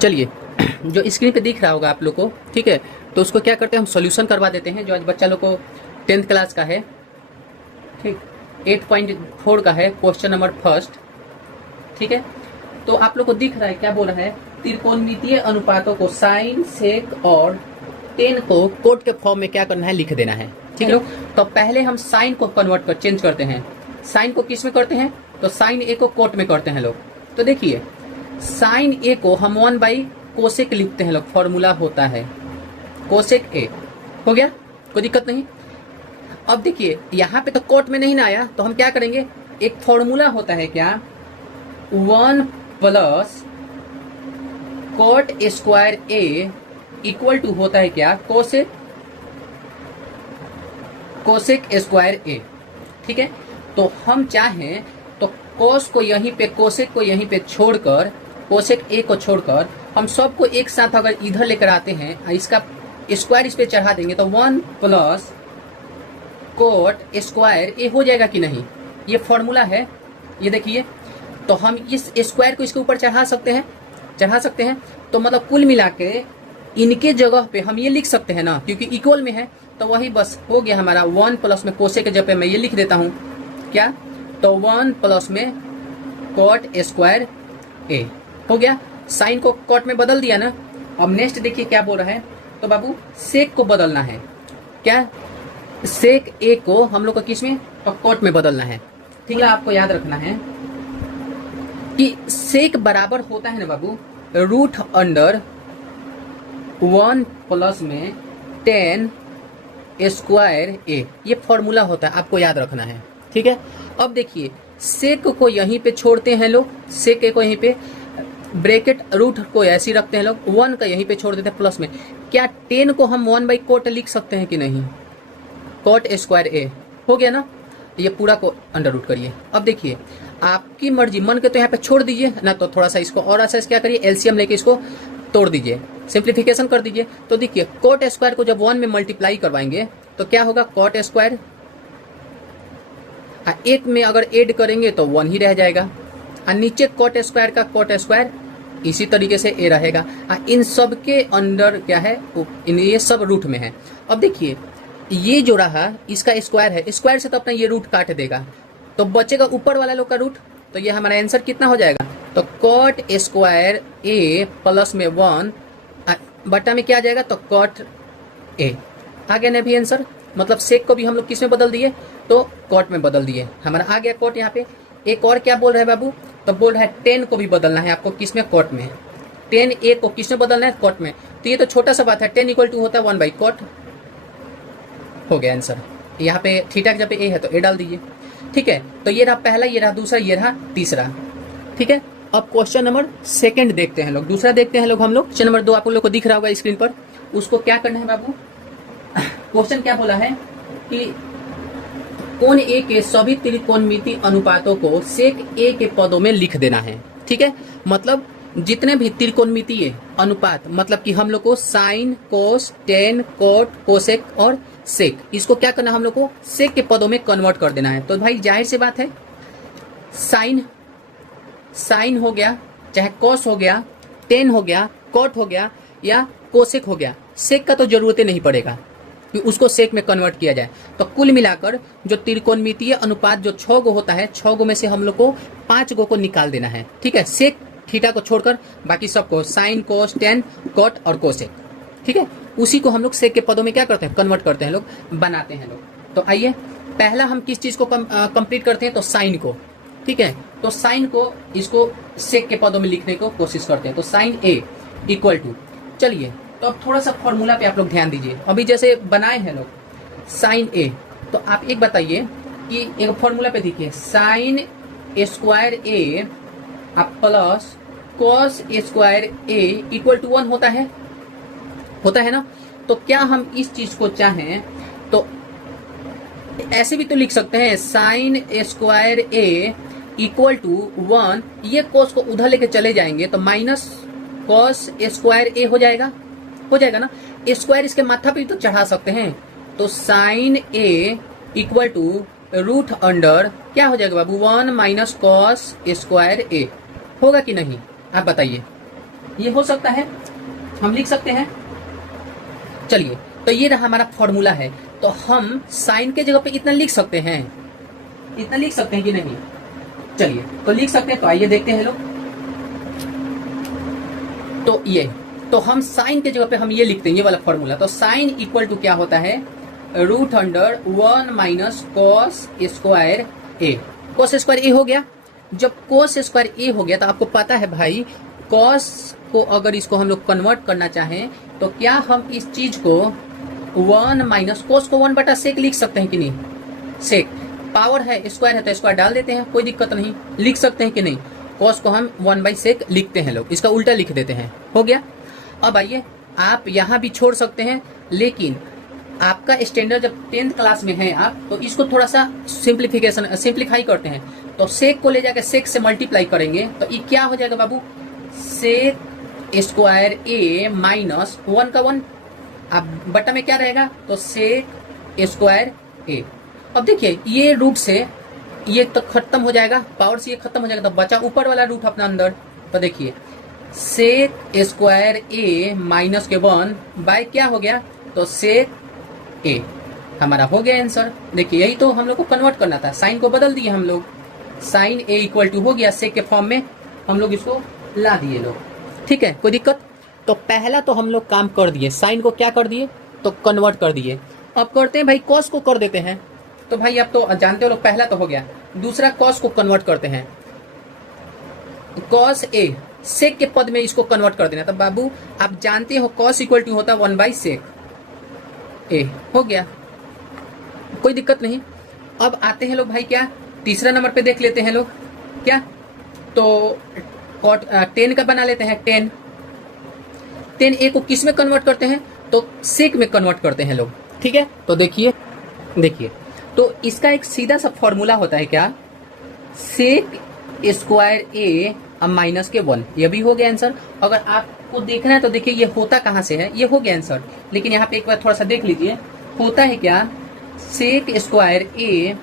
चलिए, जो स्क्रीन पे दिख रहा होगा आप लोग को, ठीक है, तो उसको क्या करते हैं, हम सॉल्यूशन करवा देते हैं। जो आज बच्चा लोग को 10th क्लास का है, ठीक, 8.4 का है, क्वेश्चन नंबर फर्स्ट, ठीक है। तो आप लोग को दिख रहा है क्या बोल रहा है, त्रिकोणमितीय अनुपातों को साइन, सेक और टेन को कोट के फॉर्म में क्या करना है, लिख देना है, ठीक है लोग। तो पहले हम साइन को कन्वर्ट कर चेंज करते हैं। साइन को किस में करते हैं, तो साइन ए को कोट में करते हैं लोग। तो देखिए, साइन ए को हम 1 कोसेक लिखते हैं लोग, फॉर्मूला होता है कोसेक ए, हो गया, कोई दिक्कत नहीं। अब देखिए यहाँ पे तो कोट में नहीं ना आया, तो हम क्या करेंगे, एक फॉर्मूला होता है क्या, 1 plus cot square A equal to होता है क्या, कोसेक स्क्वायर ए, ठीक है। तो हम चाहें तो कोस को यहीं पे, कोसेक को यहीं पे छोड़कर, कोसेक ए को छोड़कर हम सबको एक साथ अगर इधर लेकर आते हैं, इसका स्क्वायर इस पे चढ़ा देंगे तो 1 प्लस कोट स्क्वायर ए हो जाएगा कि नहीं। ये फॉर्मूला है, ये देखिए। तो हम इस स्क्वायर को इसके ऊपर चढ़ा सकते हैं, तो मतलब कुल मिला के इनके जगह पे हम ये लिख सकते हैं ना, क्योंकि इक्वल में है, तो वही बस हो गया हमारा 1 प्लस में कोसेक के जगह पे मैं ये लिख देता हूँ क्या, तो 1 प्लस में कोट स्क्वायर ए हो गया। साइन को कोट में बदल दिया ना। अब नेक्स्ट देखिए क्या बोल रहा है, तो बाबू सेक को बदलना है क्या, सेक ए को हम लोग को किस में, तो कोट में बदलना है, ठीक है। आपको याद रखना है कि सेक बराबर होता है ना बाबू, रूट अंडर 1 प्लस में 10 स्क्वायर ए, ये फॉर्मूला होता है, आपको याद रखना है, ठीक है। अब देखिए, सेक को यहीं पे छोड़ते हैं लोग, सेक ए को यहीं पे, ब्रैकेट रूट को ऐसे ही रखते हैं लोग, 1 का यहीं पे छोड़ देते हैं प्लस में। क्या 10 को हम 1 कोट लिख सकते हैं कि नहीं, कोट स्क्वायर ए हो गया ना। ये पूरा को अंडर रूट करिए। अब देखिए, आपकी मर्जी, मन के तो यहाँ पे छोड़ दीजिए ना, तो थोड़ा सा इसको और ऐसा क्या करिए, एलसीएम लेके इसको तोड़ दीजिए, सिंप्लीफिकेशन कर दीजिए। तो देखिए, कोट स्क्वायर को जब 1 में मल्टीप्लाई करवाएंगे तो क्या होगा, कोट स्क्वायर, एक में अगर ऐड करेंगे तो 1 ही रह जाएगा, और नीचे कोट स्क्वायर का कोट स्क्वायर इसी तरीके से ए रहेगा। इन सब के अंडर क्या है, ये सब रूट में है। अब देखिए, ये जो रहा इसका स्क्वायर है, स्क्वायर से तो अपना ये रूट काट देगा, तो बचेगा ऊपर वाला लोग का रूट। तो ये हमारा आंसर कितना हो जाएगा, तो कोट स्क्वायर ए प्लस में 1 बटा में क्या आ जाएगा, तो कोट ए आ गया ना भी आंसर। मतलब सेक को भी हम लोग किस में बदल दिए, तो कोट में बदल दिए, हमारा आ गया कोट। यहाँ पे एक और क्या बोल रहा है बाबू, तो बोल रहा है 10 को भी बदलना है आपको, किस में, कोट में। 10 ए को किस में बदलना है, कोट में। तो ये तो छोटा सा बात है, 10 इक्वल टू होता है 1 कोट, हो गया आंसर। यहाँ पे थीटा जब ए है तो ए डाल दीजिए, ठीक है। तो ये रहा पहला, ये रहा दूसरा, ये रहा तीसरा, ठीक है। अब क्वेश्चन नंबर सेकंड देखते हैं लोग, दूसरा देखते हैं लोग हम लोग। क्वेश्चन नंबर 2 आप लोग को दिख रहा होगा स्क्रीन पर, उसको क्या करना है बाबू। क्वेश्चन क्या बोला है कि कोण ए के सभी त्रिकोणमितीय अनुपातों को सेक ए के पदों में लिख देना है, ठीक है। मतलब जितने भी त्रिकोणमितीय अनुपात, मतलब कि हम लोग को साइन, कोस, टेन, कोट, कोसेक और सेक, इसको क्या करना है, हम लोग को सेक के पदों में कन्वर्ट कर देना है। तो भाई जाहिर सी बात है, साइन हो गया, चाहे कोस हो गया, टेन हो गया, कोट हो गया या कोसेक हो गया, सेक का तो जरूरत नहीं पड़ेगा कि उसको सेक में कन्वर्ट किया जाए। तो कुल मिलाकर जो त्रिकोणमितीय अनुपात जो 6 गो होता है, 6 गो में से हम लोग को 5 गो को निकाल देना है, ठीक है। सेक थीटा को छोड़कर बाकी सबको, साइन, कोस, टेन, कोट और कोसेक, ठीक है, उसी को हम लोग सेक के पदों में क्या करते हैं, कन्वर्ट करते हैं लोग, बनाते हैं लोग। तो आइए, पहला हम किस चीज को कंप्लीट करते हैं, तो साइन को, ठीक है। तो साइन को इसको सेक के पदों में लिखने को कोशिश करते हैं। तो साइन ए इक्वल टू, चलिए तो अब थोड़ा सा फॉर्मूला पे आप लोग ध्यान दीजिए। अभी जैसे बनाए हैं लोग साइन ए, तो आप एक बताइए कि एक फॉर्मूला पे देखिए, sine square A plus cos square A equal to 1 होता है ना। तो क्या हम इस चीज को चाहें तो ऐसे भी तो लिख सकते हैं, sine square A equal to 1, ये कॉस को उधर लेके चले जाएंगे तो माइनस कॉस स्क्वायर ए हो जाएगा ना। स्क्वायर इसके माथा पे तो चढ़ा सकते हैं, तो sine A equal to root under क्या हो जाएगा बाबू, 1 माइनस कॉस स्क्वायर ए, होगा कि नहीं, आप बताइए। ये हो सकता है, हम लिख सकते हैं। चलिए, तो ये रहा हमारा फॉर्मूला है। तो हम साइन के जगह पे इतना लिख सकते हैं, इतना लिख सकते हैं कि नहीं? चलिए, तो लिख सकते हैं। तो आइए देखते हैं लोग। तो ये, तो हम साइन के जगह पे हम ये लिखते हैं, ये वाला फॉर्मूला। तो साइन इक्वल टू क्या होता है? √1 माइनस कॉस स्क्वायर ए। कॉस स्क्वायर ए हो गया। जब कॉस स्क्वायर ए हो गया तो आपको पता है भाई, कॉस को अगर इसको हम लोग कन्वर्ट करना चाहें तो क्या हम इस चीज को 1 माइनस कॉस को 1 बटा सेक लिख सकते हैं कि नहीं? सेक पावर है, स्क्वायर है तो स्क्वायर डाल देते हैं, कोई दिक्कत नहीं। लिख सकते हैं कि नहीं? कॉस को हम 1/सेक लिखते हैं लोग, इसका उल्टा लिख देते हैं। हो गया। अब आइए, आप यहां भी छोड़ सकते हैं, लेकिन आपका स्टैंडर्ड जब 10th क्लास में है आप, तो इसको थोड़ा सा सिंप्लीफाई करते हैं। तो सेक को ले जाकर सेक से मल्टीप्लाई करेंगे तो ये क्या हो जाएगा बाबू? सेक स्क्वायर ए माइनस 1 का 1, अब बटा में क्या रहेगा? तो सेक स्क्वायर ए। अब देखिए, ये रूट से ये तो खत्म हो जाएगा, पावर से ये खत्म हो जाएगा, तो बचा ऊपर वाला रूट अपना अंदर। तो देखिए, सेक स्क्वायर ए माइनस के 1 बाय क्या हो गया? तो सेक ए हमारा हो गया आंसर। देखिए, यही तो हम लोग को कन्वर्ट करना था, साइन को बदल दिए हम लोग। साइन ए इक्वल टू हो गया सेक के फॉर्म में, हम लोग इसको ला दिए लोग। ठीक है, कोई दिक्कत? तो पहला तो हम लोग काम कर दिए, साइन को क्या कर दिए? तो कन्वर्ट कर दिए। अब करते हैं भाई कॉस को कर देते हैं। तो भाई आप तो जानते हो लोग, पहला तो हो गया। दूसरा कॉस को कन्वर्ट करते हैं। कॉस ए सेक के पद में इसको कन्वर्ट कर देना। तो बाबू आप जानते हो कॉस इक्वल टू होता है 1/सेक ए। हो गया, कोई दिक्कत नहीं। अब आते हैं लोग भाई क्या, तीसरा नंबर पे देख लेते हैं लोग क्या। तो कॉट 10 का बना लेते हैं। 10 ए को किस में कन्वर्ट करते हैं? तो सेक में कन्वर्ट करते हैं लोग। ठीक है, तो देखिए, तो इसका एक सीधा सा फॉर्मूला होता है क्या? सेक स्क्वायर ए माइनस के 1। ये भी हो गया आंसर। अगर आपको देखना है तो देखिए, ये होता कहाँ से है? ये हो गया आंसर। लेकिन यहाँ पे एक बार थोड़ा सा देख लीजिए, होता है क्या? सेक स्क्वायर ए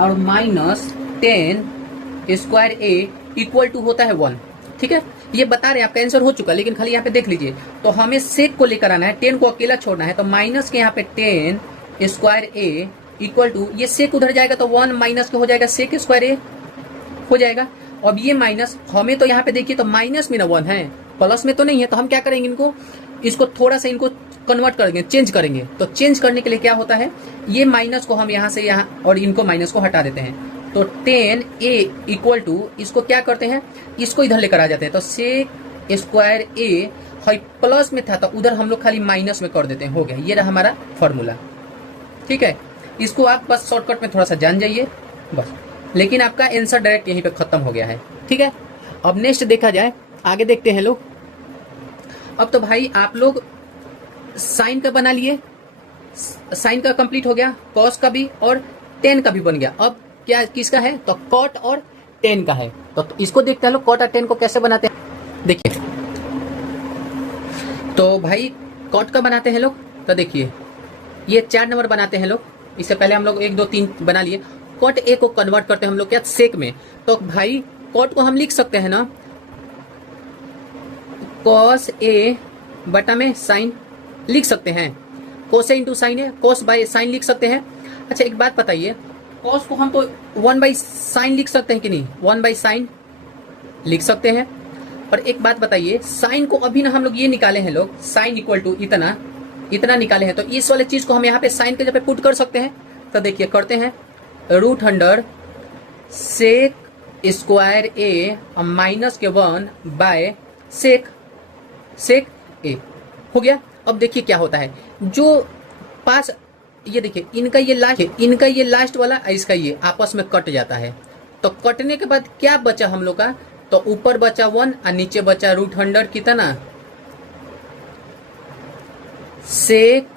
और minus 10 square A equal to होता है 1। ठीक है, ये बता रहे हैं आपका आंसर हो चुका, लेकिन खाली यहाँ पे देख लीजिए। तो हमें सेक को लेकर आना है, 10 को अकेला छोड़ना है। तो माइनस के यहाँ पे 10 स्क्वायर ए इक्वल टू, ये सेक उधर जाएगा तो 1 माइनस के हो जाएगा सेक स्क्वायर ए हो जाएगा। अब ये माइनस, हमें तो यहाँ पे देखिए तो माइनस में ना 1 है, प्लस में तो नहीं है। तो हम क्या करेंगे, इसको थोड़ा सा इनको कन्वर्ट करेंगे, चेंज करेंगे। तो चेंज करने के लिए क्या होता है, ये माइनस को हम यहाँ से यहाँ और इनको माइनस को हटा देते हैं। तो 10 ए इक्वल टू, इसको क्या करते हैं, इसको इधर लेकर आ जाते हैं। तो सेक स्क्वायर ए प्लस में था तो उधर हम लोग खाली माइनस में कर देते हैं। हो गया, ये रहा हमारा फॉर्मूला। ठीक है, इसको आप बस शॉर्टकट में थोड़ा सा जान जाइए बस, लेकिन आपका आंसर डायरेक्ट यहीं पे खत्म हो गया है। ठीक है, अब नेक्स्ट देखा जाए, आगे देखते हैं लोग। अब तो भाई आप लोग साइन का बना लिए, साइन का कंप्लीट हो गया, कॉस का भी और 10 का भी बन गया। अब क्या किसका है? तो कॉट और 10 का है। तो इसको देखते हैं लोग, कॉट और 10 को कैसे बनाते हैं। देखिए, तो भाई कॉट का बनाते हैं लोग। तो देखिए, ये 4 नंबर बनाते हैं लोग। इससे पहले हम लोग 1 2 3 बना लिए। कॉट ए को कन्वर्ट करते हैं हम लोग क्या? सेक में। तो भाई कॉट को हम लिख सकते हैं ना, कॉस ए बटा में साइन लिख सकते हैं। कोस इंटू साइन है, कोस बाय साइन लिख सकते हैं। अच्छा एक बात बताइए, कॉस को हम तो 1/साइन लिख सकते हैं कि नहीं? 1/साइन लिख सकते हैं। और एक बात बताइए, साइन को अभी ना हम लोग ये निकाले हैं लोग, साइन इक्वल टू इतना इतना निकाले हैं। तो इस वाले चीज को हम यहाँ पे साइन के जगह पे पुट कर सकते हैं। तो देखिए करते हैं, √100 सेक स्क्वायर ए माइनस के 1 बाय सेक ए हो गया। अब देखिए क्या होता है, जो पास ये देखिए इनका ये लास्ट वाला, इसका ये आपस में कट जाता है। तो कटने के बाद क्या बचा हम लोग का? तो ऊपर बचा 1 और नीचे बचा √100 कितना? सेक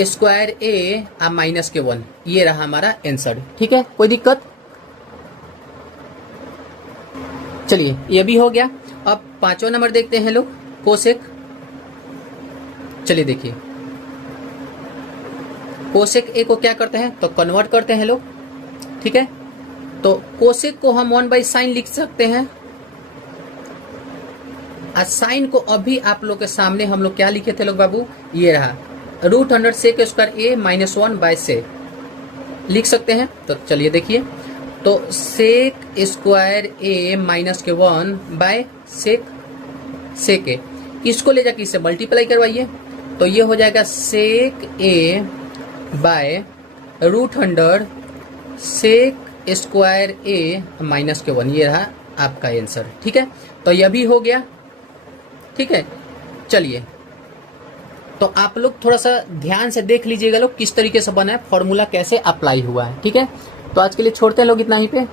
स्क्वायर ए और माइनस के 1। ये रहा हमारा आंसर। ठीक है, कोई दिक्कत? चलिए ये भी हो गया। अब 5वां नंबर देखते हैं लोग, कोसेक। चलिए देखिए, कोसेक ए को क्या करते हैं? तो कन्वर्ट करते हैं लोग। ठीक है, तो कोसेक को हम 1/साइन लिख सकते हैं। साइन को अभी आप लोग के सामने हम लोग क्या लिखे थे लोग बाबू, ये रहा √100 sec square A minus 1 by sec लिख सकते हैं। तो चलिए देखिए, तो सेक स्क्वायर ए माइनस के 1 बाय सेक ए, इसको ले जाके इससे मल्टीप्लाई करवाइए, तो ये हो जाएगा सेक ए bye √100 sec square A minus के 1, ये रहा आपका आंसर। ठीक है, तो यह भी हो गया। ठीक है, चलिए तो आप लोग थोड़ा सा ध्यान से देख लीजिएगा लोग किस तरीके से बना है, फॉर्मूला कैसे अप्लाई हुआ है। ठीक है, तो आज के लिए छोड़ते हैं लोग इतना ही पे।